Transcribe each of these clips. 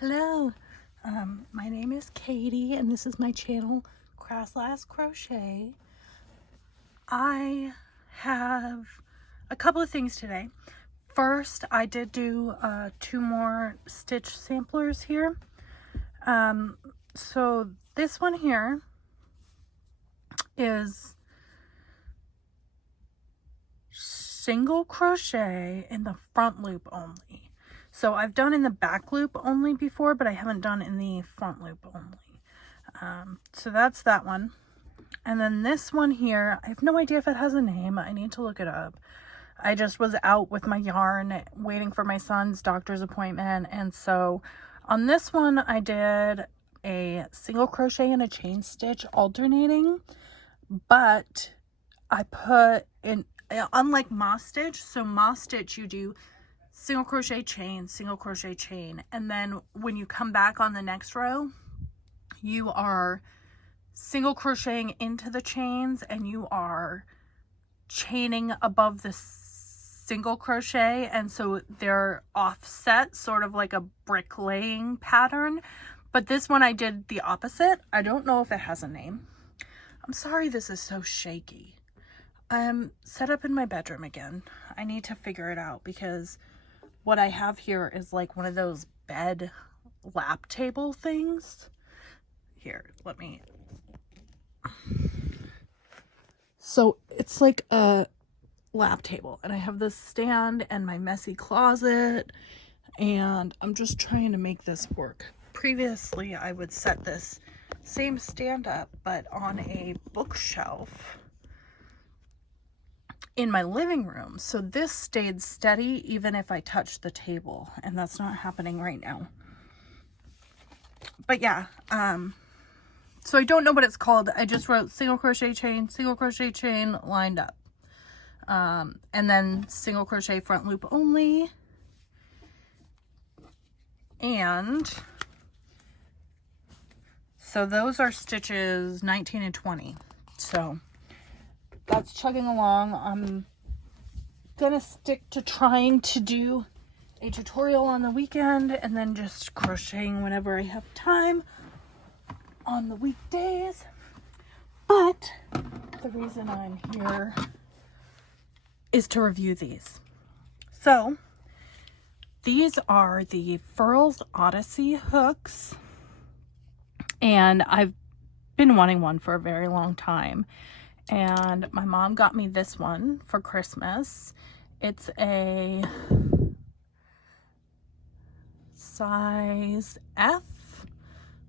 Hello, my name is Katie and this is my channel, Crafts Crochet. I have a couple of things today. First, I did do 2 more stitch samplers here. So this one here is single crochet in the front loop only. So I've done in the back loop only before, but I haven't done in the front loop only. So that's that one. And then this one here, I have no idea if it has a name. I need to look it up. I just was out with my yarn waiting for my son's doctor's appointment. And so on this one, I did a single crochet and a chain stitch alternating, but I put in, unlike moss stitch, so moss stitch you do single crochet chain, and then when you come back on the next row you are single crocheting into the chains and you are chaining above the single crochet, and so they're offset, sort of like a bricklaying pattern. But this one I did the opposite. I don't know if it has a name. I'm sorry this is so shaky. I'm set up in my bedroom again. I need to figure it out because what I have here is like one of those bed lap table things. Here, let me. So it's like a lap table and I have this stand and my messy closet and I'm just trying to make this work. Previously, I would set this same stand up but on a bookshelf in my living room, so this stayed steady even if I touched the table, and that's not happening right now. But yeah, so I don't know what it's called. I just wrote single crochet chain lined up, and then single crochet front loop only, and so those are stitches 19 and 20. So that's chugging along. I'm gonna stick to trying to do a tutorial on the weekend and then just crocheting whenever I have time on the weekdays. But the reason I'm here is to review these. So these are the FURLS Odyssey hooks, and I've been wanting one for a very long time. And my mom got me this one for Christmas. It's a size F,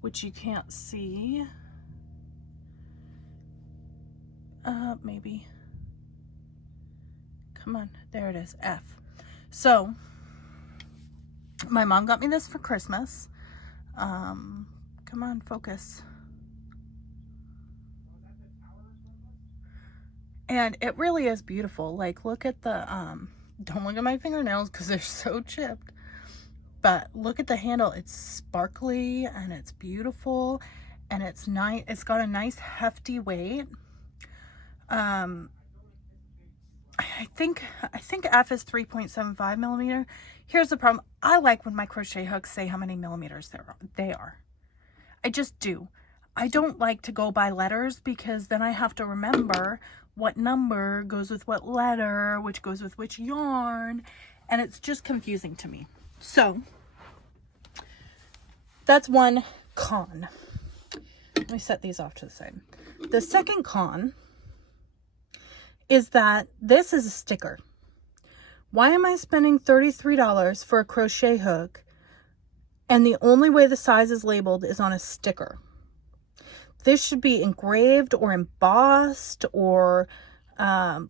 which you can't see. Maybe. Come on, there it is, F. So, my mom got me this for Christmas. Come on, focus. And it really is beautiful. Like, look at the, don't look at my fingernails because they're so chipped. But look at the handle. It's sparkly and it's beautiful and it's nice. It's got a nice hefty weight. I think F is 3.75 millimeter. Here's the problem. I like when my crochet hooks say how many millimeters they are. I just do. I don't like to go by letters because then I have to remember what number goes with what letter, which goes with which yarn, and it's just confusing to me. So that's one con. Let me set these off to the side. The second con is that this is a sticker. Why am I spending $33 for a crochet hook and the only way the size is labeled is on a sticker? This should be engraved or embossed or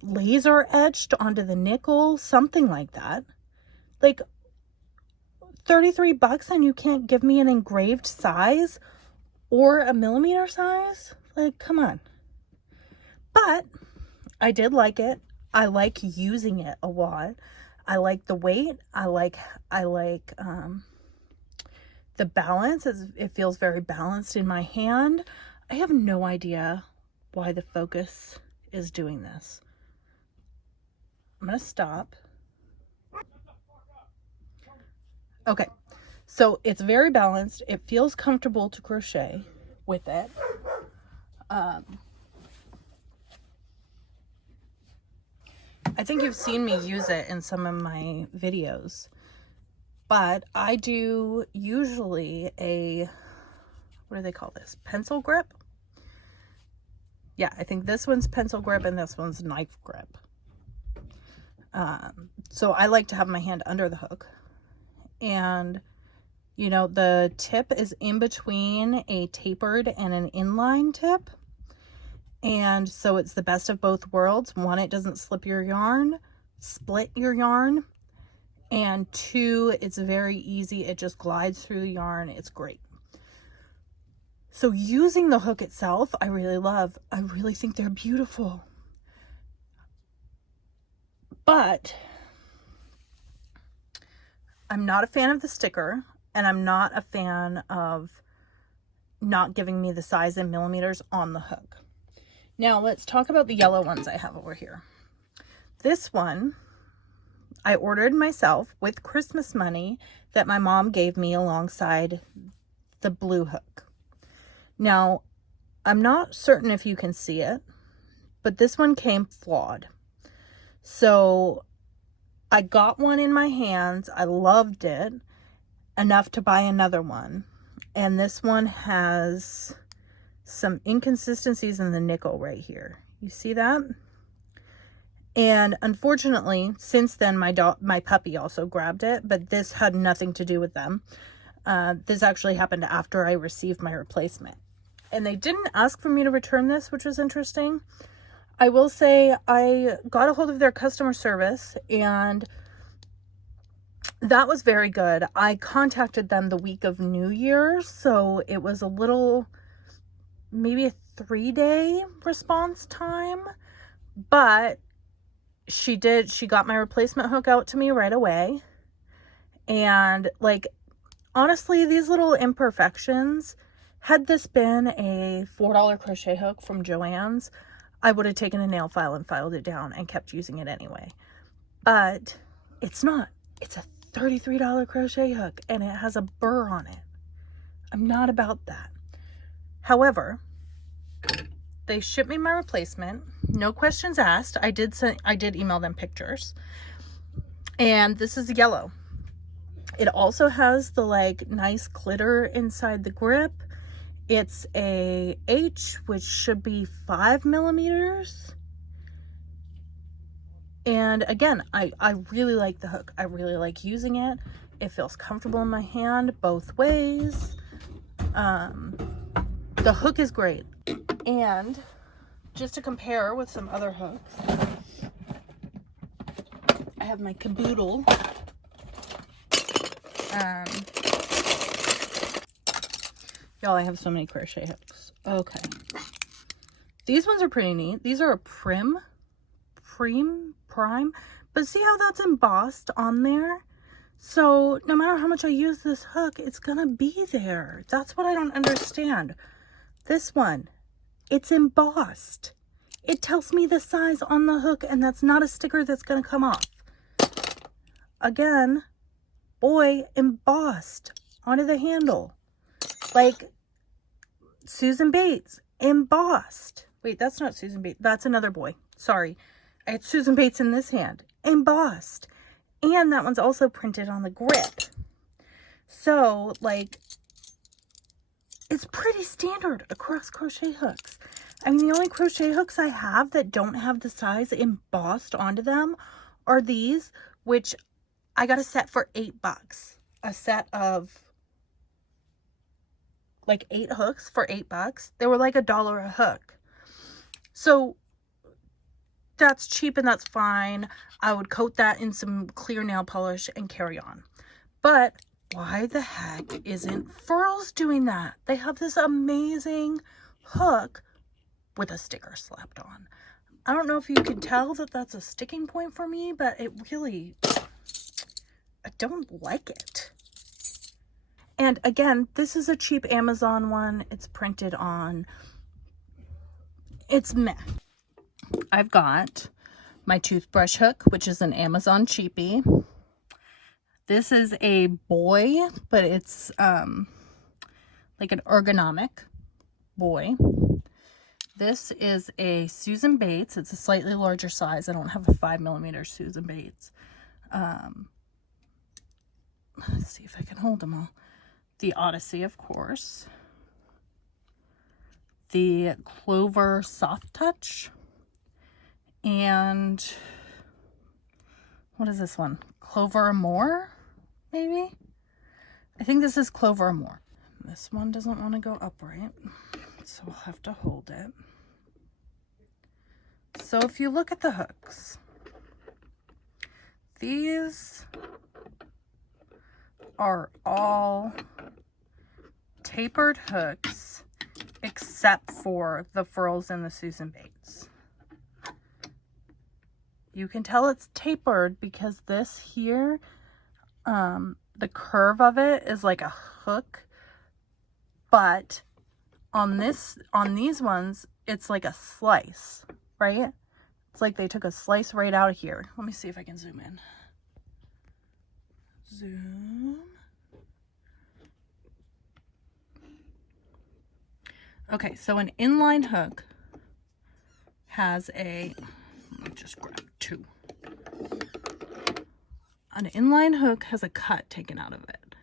laser etched onto the nickel, something like that. Like $33 and you can't give me an engraved size or a millimeter size? Like, come on. But I did like it. I like using it a lot. I like the weight. I like the balance. It feels very balanced in my hand. I have no idea why the focus is doing this. I'm going to stop. Okay, So it's very balanced. It feels comfortable to crochet with it. I think you've seen me use it in some of my videos, but I do usually a, what do they call this? Pencil grip? Yeah, I think this one's pencil grip and this one's knife grip. So I like to have my hand under the hook, and you know, the tip is in between a tapered and an inline tip. And so it's the best of both worlds. One, it doesn't slip your yarn, split your yarn. And two, it's very easy. It just glides through the yarn. It's great. So using the hook itself, I really love. I really think they're beautiful. But I'm not a fan of the sticker, and I'm not a fan of not giving me the size in millimeters on the hook. Now let's talk about the yellow ones I have over here. This one I ordered myself with Christmas money that my mom gave me alongside the blue hook. Now, I'm not certain if you can see it, but this one came flawed. So I got one in my hands. I loved it enough to buy another one. And this one has some inconsistencies in the nickel right here. You see that? And unfortunately, since then, my puppy also grabbed it, but this had nothing to do with them. This actually happened after I received my replacement. And they didn't ask for me to return this, which was interesting. I will say I got a hold of their customer service, and that was very good. I contacted them the week of New Year's, so it was a little, maybe a 3-day response time, but she got my replacement hook out to me right away. And like, honestly, these little imperfections, had this been a $4 crochet hook from Joann's, I would have taken a nail file and filed it down and kept using it anyway. But it's not. It's a $33 crochet hook, and it has a burr on it. I'm not about that. However, they shipped me my replacement, no questions asked. I did email them pictures, and this is yellow. It also has the like nice glitter inside the grip. It's a H, which should be 5 millimeters. And again, I really like the hook. I really like using it. It feels comfortable in my hand both ways. The hook is great. And just to compare with some other hooks, I have my caboodle. Y'all, I have so many crochet hooks. Okay. These ones are pretty neat. These are a prime. But see how that's embossed on there? So no matter how much I use this hook, it's gonna be there. That's what I don't understand. This one, it's embossed. It tells me the size on the hook, and that's not a sticker that's gonna come off. Again, boy, embossed onto the handle. Like Susan Bates, embossed. Wait, that's not Susan Bates. That's another boy. Sorry. I had Susan Bates in this hand. Embossed. And that one's also printed on the grip. So, like, it's pretty standard across crochet hooks. I mean, the only crochet hooks I have that don't have the size embossed onto them are these, which I got a set for $8. A set of like 8 hooks for $8. They were like $1 a hook. So that's cheap and that's fine. I would coat that in some clear nail polish and carry on. But why the heck isn't Furls doing that? They have this amazing hook with a sticker slapped on. I don't know if you can tell that that's a sticking point for me, but it really, I don't like it. And again, this is a cheap Amazon one. It's printed on. It's meh. I've got my toothbrush hook, which is an Amazon cheapie. This is a boy, but it's like an ergonomic boy. This is a Susan Bates. It's a slightly larger size. I don't have a 5mm Susan Bates. Let's see if I can hold them all. The Odyssey, of course. The Clover Soft Touch. And what is this one? Clover More, maybe? I think this is Clover More. This one doesn't want to go upright, so I'll have to hold it. So if you look at the hooks, these are all tapered hooks except for the Furls and the Susan Bates. You can tell it's tapered because this here, the curve of it is like a hook, but on these ones, it's like a slice, right? It's like they took a slice right out of here. Let me see if I can zoom in. Zoom. Okay, so an inline hook has a, let me just grab two. An inline hook has a cut taken out of it.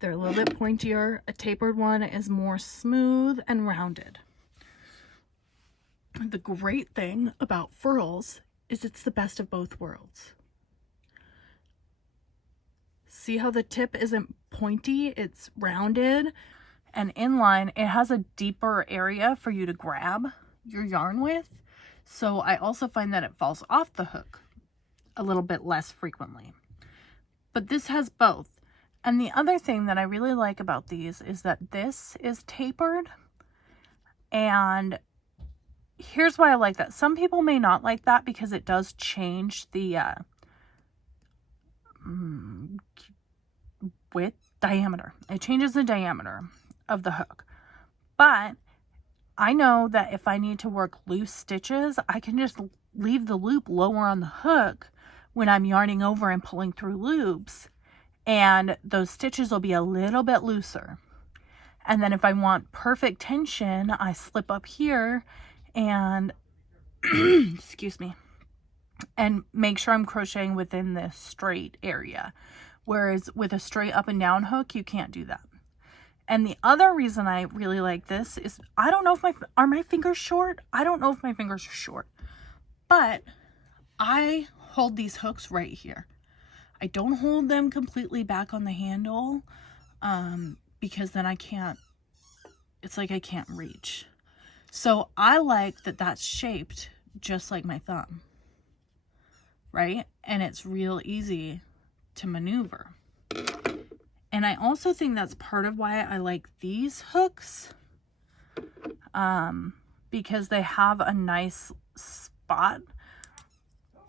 They're a little bit pointier. A tapered one is more smooth and rounded. The great thing about Furls is it's the best of both worlds. See how the tip isn't pointy, it's rounded. And inline, it has a deeper area for you to grab your yarn with. So I also find that it falls off the hook a little bit less frequently. But this has both. And the other thing that I really like about these is that this is tapered. And here's why I like that. Some people may not like that because it does change the diameter. It changes the diameter of the hook. But I know that if I need to work loose stitches, I can just leave the loop lower on the hook when I'm yarning over and pulling through loops, and those stitches will be a little bit looser. And then if I want perfect tension, I slip up here and excuse me, and make sure I'm crocheting within this straight area. Whereas with a straight up and down hook, you can't do that. And the other reason I really like this is, I don't know if are my fingers short? I don't know if my fingers are short, but I hold these hooks right here. I don't hold them completely back on the handle, because then I can't, it's like I can't reach. So I like that that's shaped just like my thumb, right? And it's real easy to maneuver. And I also think that's part of why I like these hooks, because they have a nice spot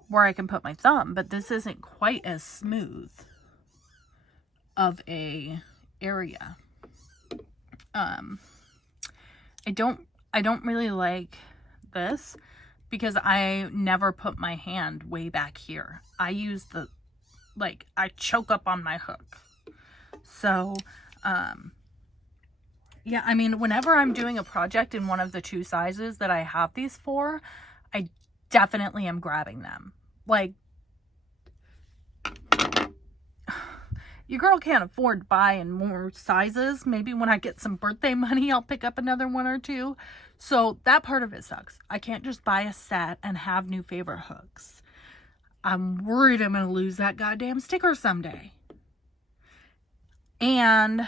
where I can put my thumb, but this isn't quite as smooth of a area. I don't really like this because I never put my hand way back here. I use I choke up on my hook. So, yeah, I mean, whenever I'm doing a project in one of the two sizes that I have these for, I definitely am grabbing them. Like, your girl can't afford to buy in more sizes. Maybe when I get some birthday money, I'll pick up another one or two. So that part of it sucks. I can't just buy a set and have new favorite hooks. I'm worried I'm going to lose that goddamn sticker someday. And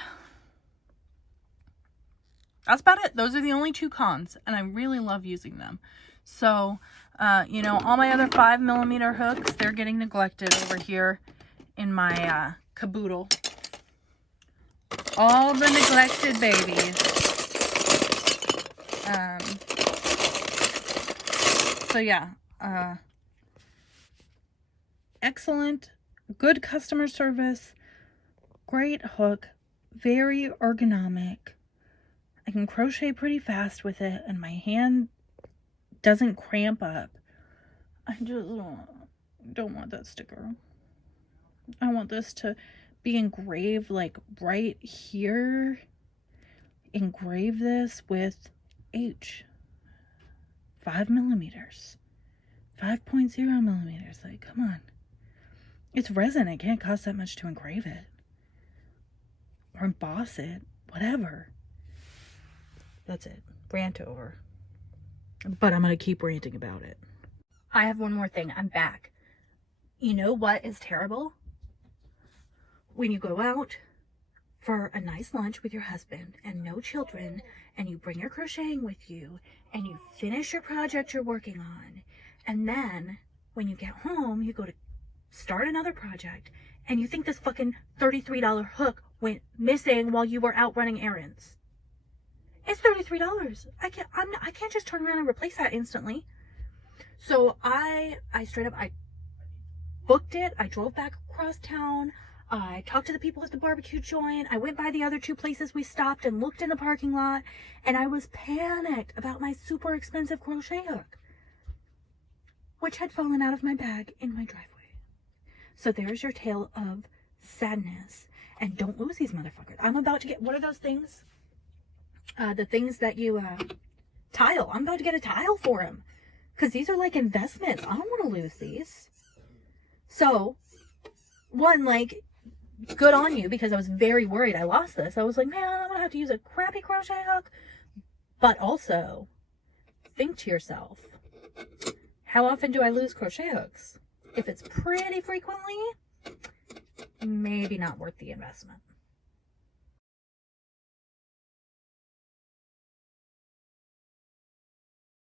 that's about it. Those are the only two cons, and I really love using them. So, you know, all my other 5mm hooks, they're getting neglected over here in my caboodle. All the neglected babies. So yeah, excellent, good customer service. Great hook, very ergonomic. I can crochet pretty fast with it, and my hand doesn't cramp up. I just don't want that sticker. I want this to be engraved like right here. Engrave this with H. 5 millimeters. 5.0 millimeters. Like, come on. It's resin. It can't cost that much to engrave it. Or emboss it. Whatever. That's it. Rant over. But I'm going to keep ranting about it. I have one more thing. I'm back. You know what is terrible? When you go out for a nice lunch with your husband and no children, and you bring your crocheting with you, and you finish your project you're working on, and then when you get home, you go to start another project, and you think this fucking $33 hook went missing while you were out running errands. It's $33. I can't just turn around and replace that instantly. So I straight up, I booked it. I drove back across town. I talked to the people at the barbecue joint. I went by the other 2 places we stopped and looked in the parking lot, and I was panicked about my super expensive crochet hook, which had fallen out of my bag in my driveway. So there's your tale of sadness. And don't lose these motherfuckers. I'm about to get, what are those things? The things that you tile. I'm about to get a tile for him, because these are like investments. I don't want to lose these. So, one, like, good on you, because I was very worried I lost this. I was like, man, I'm gonna have to use a crappy crochet hook. But also, think to yourself, how often do I lose crochet hooks? If it's pretty frequently, maybe not worth the investment.